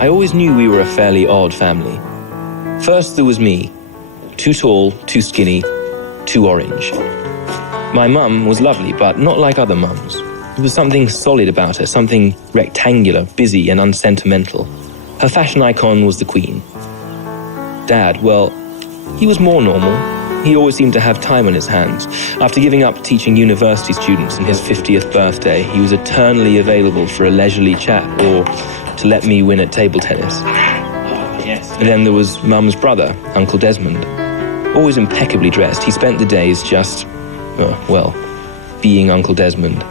I always knew we were a fairly odd family. First there was me, too tall, too skinny, too orange. My mum was lovely, but not like other mums. There was something solid about her, something rectangular, busy and unsentimental. Her fashion icon was the Queen. Dad, well, he was more normal. He always seemed to have time on his hands. After giving up teaching university students on his 50th birthday, he was eternally available for a leisurely chat or to let me win at table tennis. Yes. And then there was Mum's brother, Uncle Desmond. Always impeccably dressed, he spent the days just, being Uncle Desmond.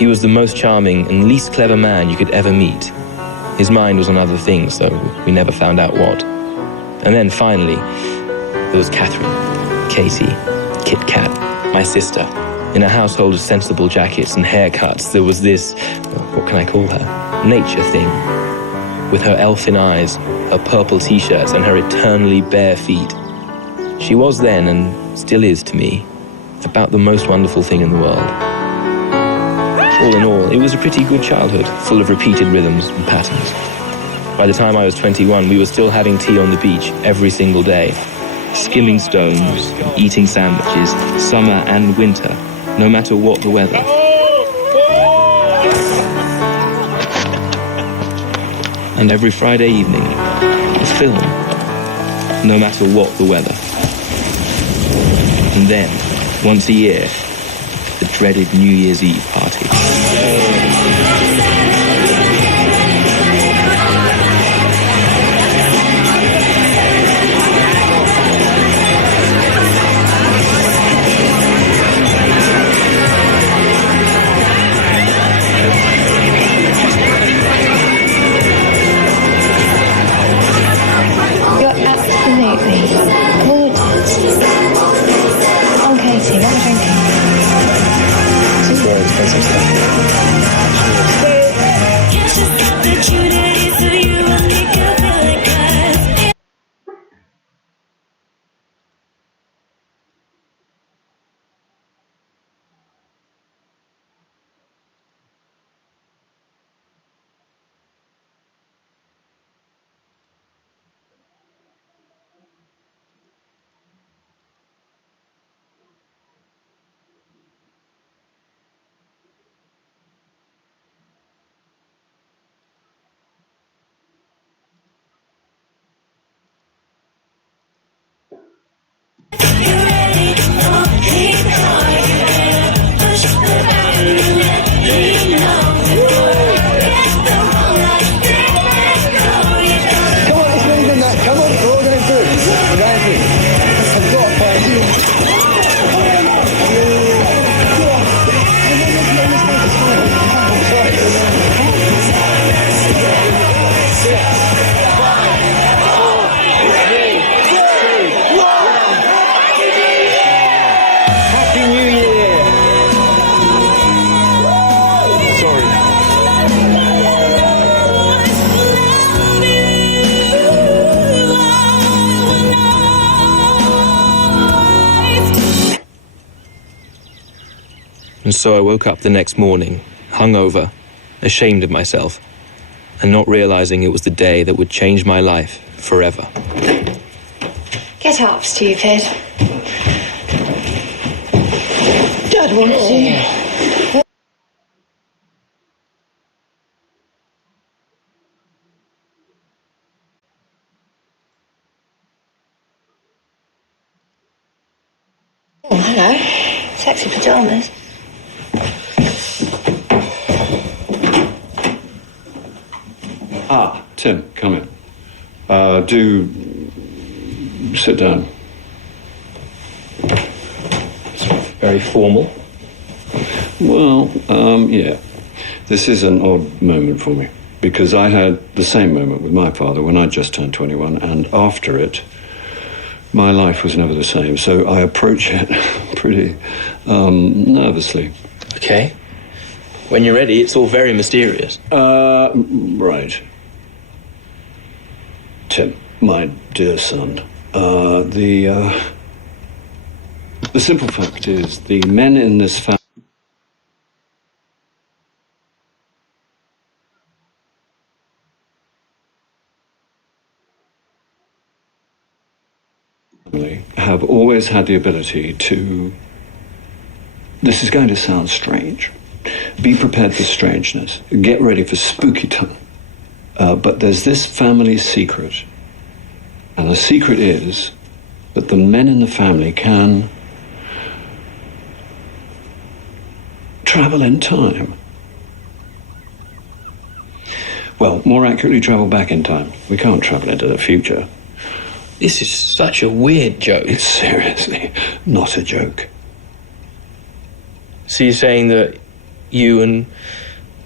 He was the most charming and least clever man you could ever meet. His mind was on other things, though we never found out what. And then finally, there was Catherine, Katie, Kit Kat, my sister. In a household of sensible jackets and haircuts, there was this, what can I call her, nature thing. With her elfin eyes, her purple t-shirts and her eternally bare feet. She was then, and still is to me, about the most wonderful thing in the world. All in all, it was a pretty good childhood, full of repeated rhythms and patterns. By the time I was 21, we were still having tea on the beach every single day, skimming stones, eating sandwiches, summer and winter, no matter what the weather. And every Friday evening, a film, no matter what the weather. And then, once a year, the dreaded New Year's Eve party. You're absolutely gorgeous. Oh, Katie, what are we drinking? It's very expensive And so I woke up the next morning, hungover, ashamed of myself, and not realizing it was the day that would change my life forever. Get up, stupid. Dad wants you. Oh, hello. Sexy pajamas. Ah, Tim, come in. Do sit down. It's very formal. Well, yeah. This is an odd moment for me, because I had the same moment with my father when I just turned 21, and after it, my life was never the same. So I approach it pretty nervously. Okay. When you're ready, it's all very mysterious. Right. Tim, my dear son, the simple fact is the men in this family always had the ability to... This is going to sound strange. Be prepared for strangeness. Get ready for spooky time. But there's this family secret. And the secret is that the men in the family can travel in time. Well, more accurately, travel back in time. We can't travel into the future. This is such a weird joke. It's seriously not a joke. So you're saying that you and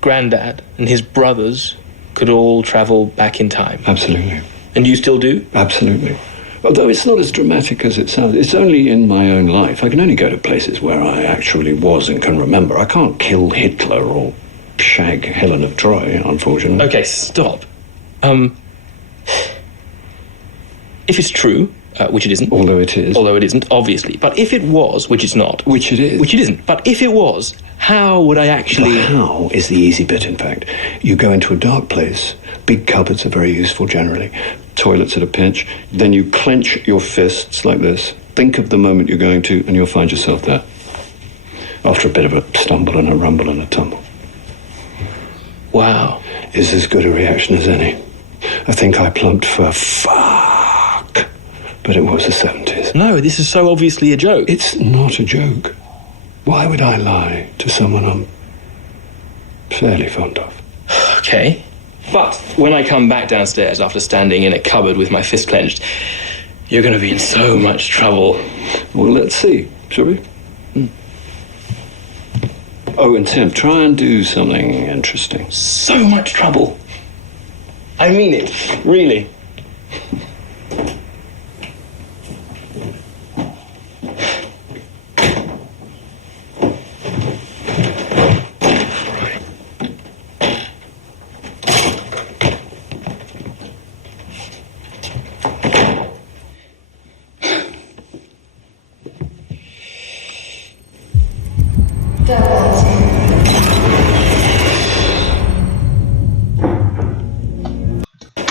Grandad and his brothers could all travel back in time? Absolutely. And you still do? Absolutely. Although it's not as dramatic as it sounds. It's only in my own life. I can only go to places where I actually was and can remember. I can't kill Hitler or shag Helen of Troy, unfortunately. Okay, stop. If it's true, which it isn't. Although it is. Although it isn't, obviously. But if it was, which it's not. Which it is. Which it isn't. But if it was, how would I actually... The how is the easy bit, in fact. You go into a dark place. Big cupboards are very useful generally. Toilets at a pinch. Then you clench your fists like this. Think of the moment you're going to, and you'll find yourself there. After a bit of a stumble and a rumble and a tumble. Wow. Is as good a reaction as any. I think I plumped for fuck. But it was the 70s. No, this is so obviously a joke. It's not a joke. Why would I lie to someone I'm fairly fond of? Okay. But when I come back downstairs after standing in a cupboard with my fist clenched, you're going to be in so much trouble. Well, let's see, shall we? Oh, and Tim, try and do something interesting. So much trouble. I mean it, really.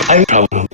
I'm in trouble.